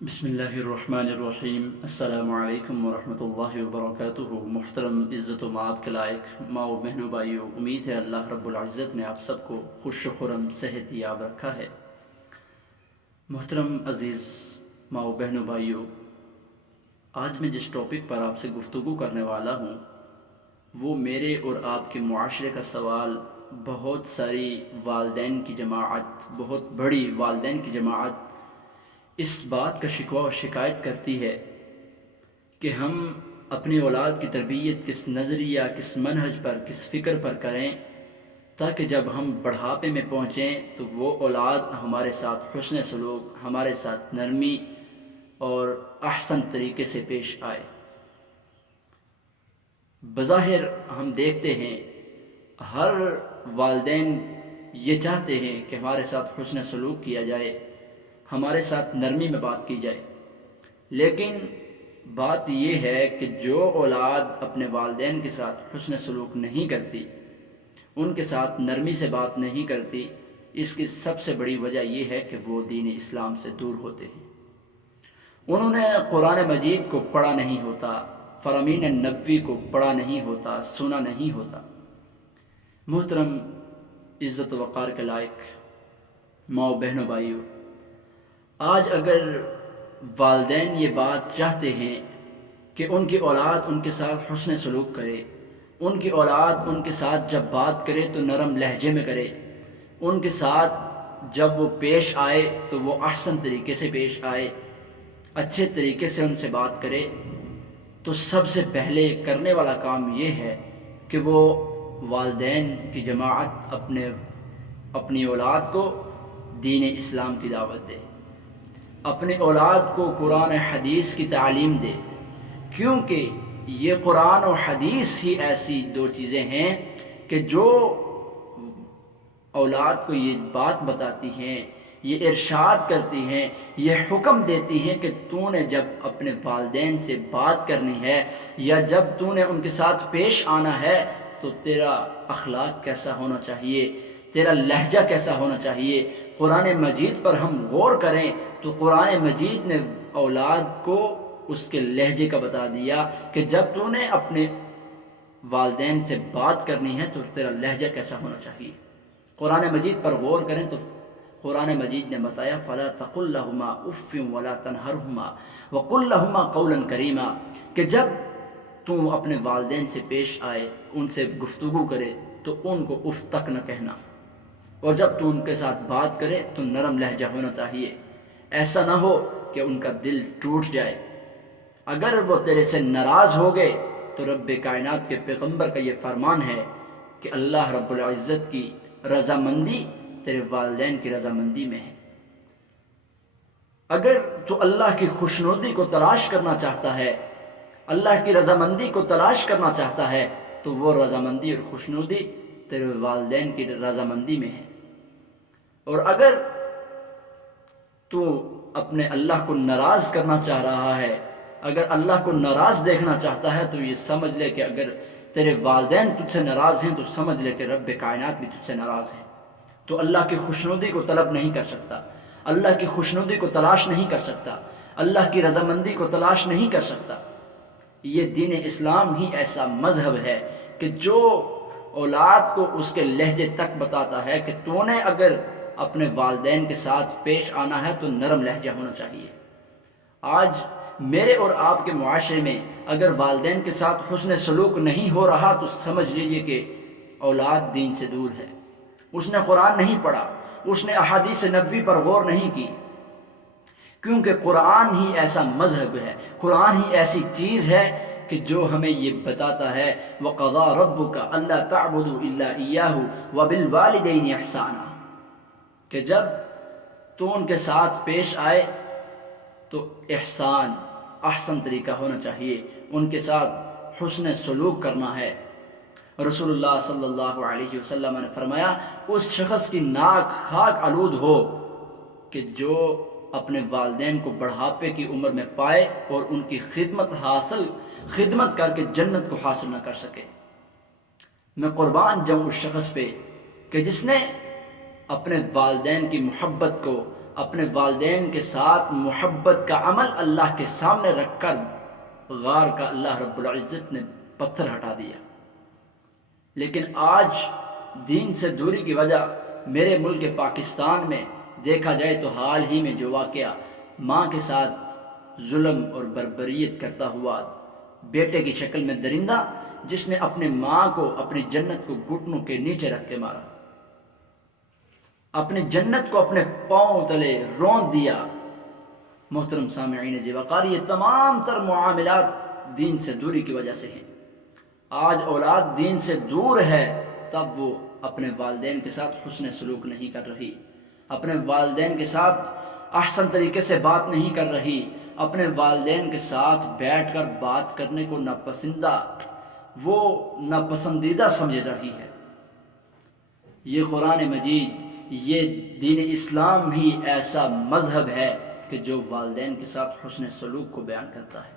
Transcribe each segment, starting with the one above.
بسم اللہ الرحمن الرحیم۔ السلام علیکم ورحمۃ اللہ وبرکاتہ۔ محترم عزت و مآب کے لائق ماؤ بہنوں بھائیوں، امید ہے اللہ رب العزت نے آپ سب کو خوش و خرم صحت یاب رکھا ہے۔ محترم عزیز ماؤ بہنوں بھائیوں، آج میں جس ٹاپک پر آپ سے گفتگو کرنے والا ہوں وہ میرے اور آپ کے معاشرے کا سوال بہت ساری والدین کی جماعت، بہت بڑی والدین کی جماعت اس بات کا شکوہ و شکایت کرتی ہے کہ ہم اپنی اولاد کی تربیت کس نظریہ، کس منہج پر، کس فکر پر کریں تاکہ جب ہم بڑھاپے میں پہنچیں تو وہ اولاد ہمارے ساتھ حسن سلوک، ہمارے ساتھ نرمی اور احسن طریقے سے پیش آئے۔ بظاہر ہم دیکھتے ہیں ہر والدین یہ چاہتے ہیں کہ ہمارے ساتھ حسن سلوک کیا جائے، ہمارے ساتھ نرمی میں بات کی جائے، لیکن بات یہ ہے کہ جو اولاد اپنے والدین کے ساتھ حسن سلوک نہیں کرتی، ان کے ساتھ نرمی سے بات نہیں کرتی، اس کی سب سے بڑی وجہ یہ ہے کہ وہ دین اسلام سے دور ہوتے ہیں۔ انہوں نے قرآن مجید کو پڑھا نہیں ہوتا، فرامین نبوی کو پڑھا نہیں ہوتا، سنا نہیں ہوتا۔ محترم عزت و وقار کے لائق ماؤ بہنوں بھائیوں، آج اگر والدین یہ بات چاہتے ہیں کہ ان کی اولاد ان کے ساتھ حسن سلوک کرے، ان کی اولاد ان کے ساتھ جب بات کرے تو نرم لہجے میں کرے، ان کے ساتھ جب وہ پیش آئے تو وہ احسن طریقے سے پیش آئے، اچھے طریقے سے ان سے بات کرے، تو سب سے پہلے کرنے والا کام یہ ہے کہ وہ والدین کی جماعت اپنی اولاد کو دین اسلام کی دعوت دے، اپنے اولاد کو قرآن حدیث کی تعلیم دے، کیونکہ یہ قرآن و حدیث ہی ایسی دو چیزیں ہیں کہ جو اولاد کو یہ بات بتاتی ہیں، یہ ارشاد کرتی ہیں، یہ حکم دیتی ہیں کہ تو نے جب اپنے والدین سے بات کرنی ہے یا جب تو نے ان کے ساتھ پیش آنا ہے تو تیرا اخلاق کیسا ہونا چاہیے، تیرا لہجہ کیسا ہونا چاہیے۔ قرآن مجید پر ہم غور کریں تو قرآن مجید نے اولاد کو اس کے لہجے کا بتا دیا کہ جب تو نے اپنے والدین سے بات کرنی ہے تو تیرا لہجہ کیسا ہونا چاہیے۔ قرآن مجید پر غور کریں تو قرآن مجید نے بتایا فَلَا تَقُلْ لَهُمَا اُفٍّ وَلَا تَنْهَرْهُمَا وَقُلْ لَهُمَا قَوْلًا كَرِيمًا، کہ جب تو اپنے والدین سے پیش آئے، ان سے گفتگو کرے تو ان کو اف تک نہ کہنا، اور جب تو ان کے ساتھ بات کرے تو نرم لہجہ ہونا چاہیے، ایسا نہ ہو کہ ان کا دل ٹوٹ جائے۔ اگر وہ تیرے سے ناراض ہو گئے تو رب کائنات کے پیغمبر کا یہ فرمان ہے کہ اللہ رب العزت کی رضامندی تیرے والدین کی رضامندی میں ہے۔ اگر تو اللہ کی خوشنودی کو تلاش کرنا چاہتا ہے، اللہ کی رضامندی کو تلاش کرنا چاہتا ہے تو وہ رضامندی اور خوشنودی تیرے والدین کی رضامندی میں ہے۔ اور اگر تو اپنے اللہ کو ناراض کرنا چاہ رہا ہے، اگر اللہ کو ناراض دیکھنا چاہتا ہے تو یہ سمجھ لے کہ اگر تیرے والدین تجھ سے ناراض ہیں تو سمجھ لے کہ رب کائنات بھی تجھ سے ناراض ہے۔ تو اللہ کی خوشنودی کو طلب نہیں کر سکتا، اللہ کی خوشنودی کو تلاش نہیں کر سکتا، اللہ کی رضامندی کو تلاش نہیں کر سکتا۔ یہ دین اسلام ہی ایسا مذہب ہے کہ جو اولاد کو اس کے لہجے تک بتاتا ہے کہ تو نے اگر اپنے والدین کے ساتھ پیش آنا ہے تو نرم لہجہ ہونا چاہیے۔ آج میرے اور آپ کے معاشرے میں اگر والدین کے ساتھ حسن سلوک نہیں ہو رہا تو سمجھ لیجئے کہ اولاد دین سے دور ہے، اس نے قرآن نہیں پڑھا، اس نے احادیث نبوی پر غور نہیں کی، کیونکہ قرآن ہی ایسا مذہب ہے، قرآن ہی ایسی چیز ہے کہ جو ہمیں یہ بتاتا ہے وَقَضَىٰ رَبُّكَ أَلَّا تَعْبُدُوا إِلَّا إِيَّاهُ وَبِالْوَالِدَيْنِ إِحْسَانًا، کہ جب تو ان کے ساتھ پیش آئے تو احسن طریقہ ہونا چاہیے، ان کے ساتھ حسن سلوک کرنا ہے۔ رسول اللہ صلی اللہ علیہ وسلم نے فرمایا اس شخص کی ناک خاک آلود ہو کہ جو اپنے والدین کو بڑھاپے کی عمر میں پائے اور ان کی خدمت کر کے جنت کو حاصل نہ کر سکے۔ میں قربان جاؤں اس شخص پہ کہ جس نے اپنے والدین کی محبت کو، اپنے والدین کے ساتھ محبت کا عمل اللہ کے سامنے رکھ کر غار کا اللہ رب العزت نے پتھر ہٹا دیا۔ لیکن آج دین سے دوری کی وجہ میرے ملک پاکستان میں دیکھا جائے تو حال ہی میں جو واقعہ ماں کے ساتھ ظلم اور بربریت کرتا ہوا بیٹے کی شکل میں درندہ جس نے اپنے ماں کو اپنی جنت کو گھٹنوں کے نیچے رکھ کے مارا، اپنی جنت کو اپنے پاؤں تلے رون دیا۔ محترم سامعین جی وقار، یہ تمام تر معاملات دین سے دوری کی وجہ سے ہیں۔ آج اولاد دین سے دور ہے تب وہ اپنے والدین کے ساتھ حسن سلوک نہیں کر رہی، اپنے والدین کے ساتھ احسن طریقے سے بات نہیں کر رہی، اپنے والدین کے ساتھ بیٹھ کر بات کرنے کو ناپسندیدہ سمجھ رہی ہے۔ یہ قرآن مجید، یہ دین اسلام ہی ایسا مذہب ہے کہ جو والدین کے ساتھ حسن سلوک کو بیان کرتا ہے۔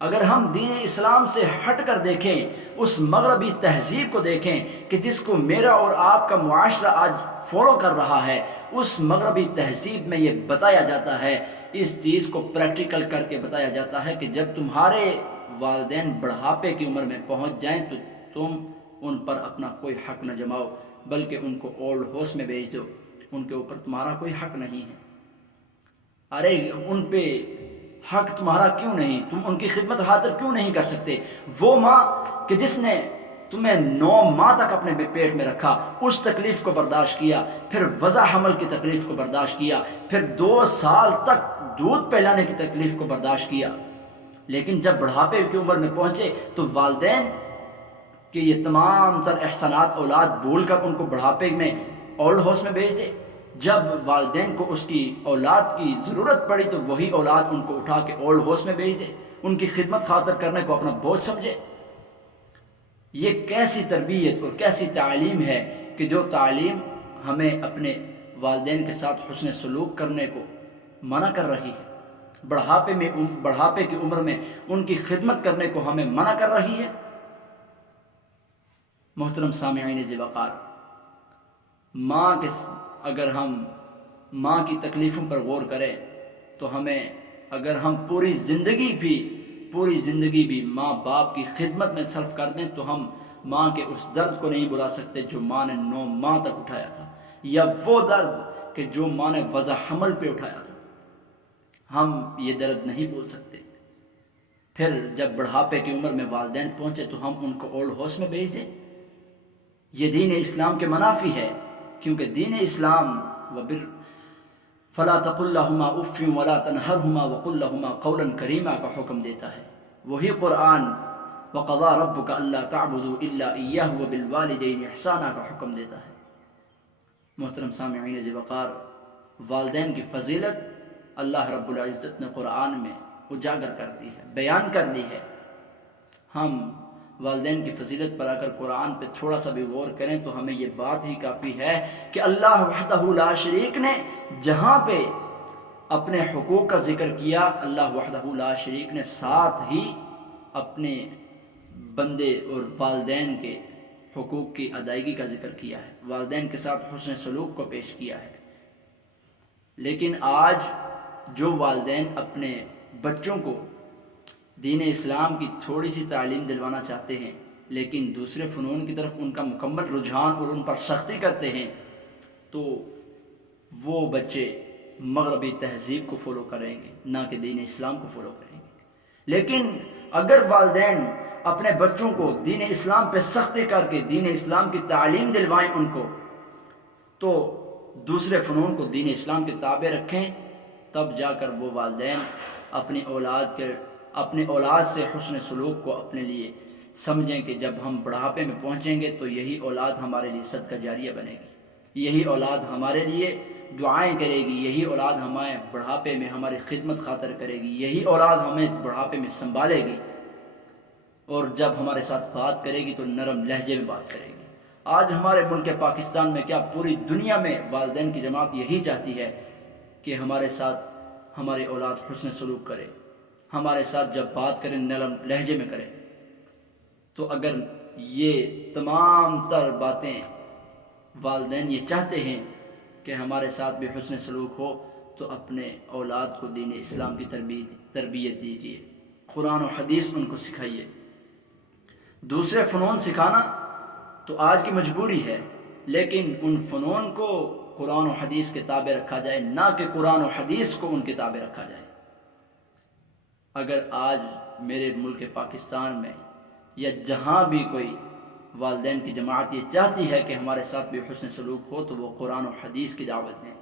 اگر ہم دین اسلام سے ہٹ کر دیکھیں، اس مغربی تہذیب کو دیکھیں کہ جس کو میرا اور آپ کا معاشرہ آج فالو کر رہا ہے، اس مغربی تہذیب میں یہ بتایا جاتا ہے، اس چیز کو پریکٹیکل کر کے بتایا جاتا ہے کہ جب تمہارے والدین بڑھاپے کی عمر میں پہنچ جائیں تو تم ان پر اپنا کوئی حق نہ جماؤ، بلکہ ان کو اولڈ ہوس میں بھیج دو، ان کے اوپر تمہارا کوئی حق نہیں ہے۔ ارے ان پہ حق تمہارا کیوں نہیں؟ تم ان کی خدمت خاطر کیوں نہیں کر سکتے؟ وہ ماں کہ جس نے تمہیں 9 ماہ تک اپنے پیٹ میں رکھا، اس تکلیف کو برداشت کیا، پھر وضع حمل کی تکلیف کو برداشت کیا، پھر 2 سال تک دودھ پلانے کی تکلیف کو برداشت کیا، لیکن جب بڑھاپے کی عمر میں پہنچے تو والدین کہ یہ تمام تر احسانات اولاد بھول کر ان کو بڑھاپے میں اولڈ ہاؤس میں بھیج دے۔ جب والدین کو اس کی اولاد کی ضرورت پڑی تو وہی اولاد ان کو اٹھا کے اولڈ ہاؤس میں بھیج دے، ان کی خدمت خاطر کرنے کو اپنا بوجھ سمجھے۔ یہ کیسی تربیت اور کیسی تعلیم ہے کہ جو تعلیم ہمیں اپنے والدین کے ساتھ حسن سلوک کرنے کو منع کر رہی ہے، بڑھاپے کی عمر میں ان کی خدمت کرنے کو ہمیں منع کر رہی ہے۔ محترم سامعین ذی وقار، اگر ہم ماں کی تکلیفوں پر غور کریں تو اگر ہم پوری زندگی بھی ماں باپ کی خدمت میں صرف کر دیں تو ہم ماں کے اس درد کو نہیں بلا سکتے جو ماں نے 9 ماہ تک اٹھایا تھا، یا وہ درد کہ جو ماں نے وضع حمل پہ اٹھایا تھا، ہم یہ درد نہیں بول سکتے۔ پھر جب بڑھاپے کی عمر میں والدین پہنچے تو ہم ان کو اولڈ ہاؤس میں بھیج دیں۔ یہ دین اسلام کے منافی ہے، کیونکہ دین اسلام فلا تقل لهما اف ولا تنهرهما وقل لهما قولا کریما کا حکم دیتا ہے۔ وہی قرآن وقضى ربك الا تعبدوا الا اياه وبالوالدين احسانا کا حکم دیتا ہے۔ محترم سامعین ذی وقار، والدین کی فضیلت اللہ رب العزت نے قرآن میں اجاگر کر دی ہے، بیان کر دی ہے۔ ہم والدین کی فضیلت پر اگر قرآن پہ تھوڑا سا بھی غور کریں تو ہمیں یہ بات ہی کافی ہے کہ اللہ وحدہ لا شریک نے جہاں پہ اپنے حقوق کا ذکر کیا، اللہ وحدہ لا شریک نے ساتھ ہی اپنے بندے اور والدین کے حقوق کی ادائیگی کا ذکر کیا ہے، والدین کے ساتھ حسن سلوک کو پیش کیا ہے۔ لیکن آج جو والدین اپنے بچوں کو دین اسلام کی تھوڑی سی تعلیم دلوانا چاہتے ہیں لیکن دوسرے فنون کی طرف ان کا مکمل رجحان اور ان پر سختی کرتے ہیں، تو وہ بچے مغربی تہذیب کو فالو کریں گے، نہ کہ دین اسلام کو فالو کریں گے۔ لیکن اگر والدین اپنے بچوں کو دین اسلام پہ سختی کر کے دین اسلام کی تعلیم دلوائیں ان کو، تو دوسرے فنون کو دین اسلام کے تابع رکھیں، تب جا کر وہ والدین اپنے اولاد سے حسن سلوک کو اپنے لیے سمجھیں کہ جب ہم بڑھاپے میں پہنچیں گے تو یہی اولاد ہمارے لیے صدقہ جاریہ بنے گی، یہی اولاد ہمارے لیے دعائیں کرے گی، یہی اولاد ہمیں بڑھاپے میں ہماری خدمت خاطر کرے گی، یہی اولاد ہمیں بڑھاپے میں سنبھالے گی، اور جب ہمارے ساتھ بات کرے گی تو نرم لہجے میں بات کرے گی۔ آج ہمارے ملک پاکستان میں کیا پوری دنیا میں والدین کی جماعت یہی چاہتی ہے کہ ہمارے ساتھ ہماری اولاد حسن سلوک کرے، ہمارے ساتھ جب بات کریں نرم لہجے میں کرے۔ تو اگر یہ تمام تر باتیں والدین یہ چاہتے ہیں کہ ہمارے ساتھ بھی حسن سلوک ہو، تو اپنے اولاد کو دین اسلام کی تربیت دیجیے، قرآن و حدیث ان کو سکھائیے۔ دوسرے فنون سکھانا تو آج کی مجبوری ہے، لیکن ان فنون کو قرآن و حدیث کے تابع رکھا جائے، نہ کہ قرآن و حدیث کو ان کے تابع رکھا جائے۔ اگر آج میرے ملک پاکستان میں یا جہاں بھی کوئی والدین کی جماعت یہ چاہتی ہے کہ ہمارے ساتھ بھی حسن سلوک ہو، تو وہ قرآن و حدیث کی دعوت دیں،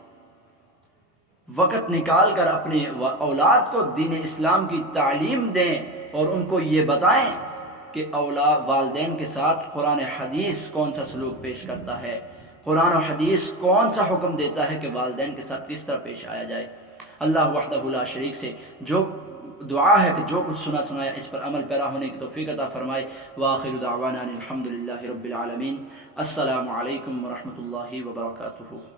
وقت نکال کر اپنے اولاد کو دین اسلام کی تعلیم دیں اور ان کو یہ بتائیں کہ والدین کے ساتھ قرآن حدیث کون سا سلوک پیش کرتا ہے، قرآن و حدیث کون سا حکم دیتا ہے کہ والدین کے ساتھ کس طرح پیش آیا جائے۔ اللہ وحدہ لا شریک سے جو دعا ہے کہ جو کچھ سنا سنایا اس پر عمل پیرا ہونے کی توفیق عطا فرمائے۔ وآخر دعوانا الحمدللہ رب العالمین۔ السلام علیکم ورحمۃ اللہ وبرکاتہ۔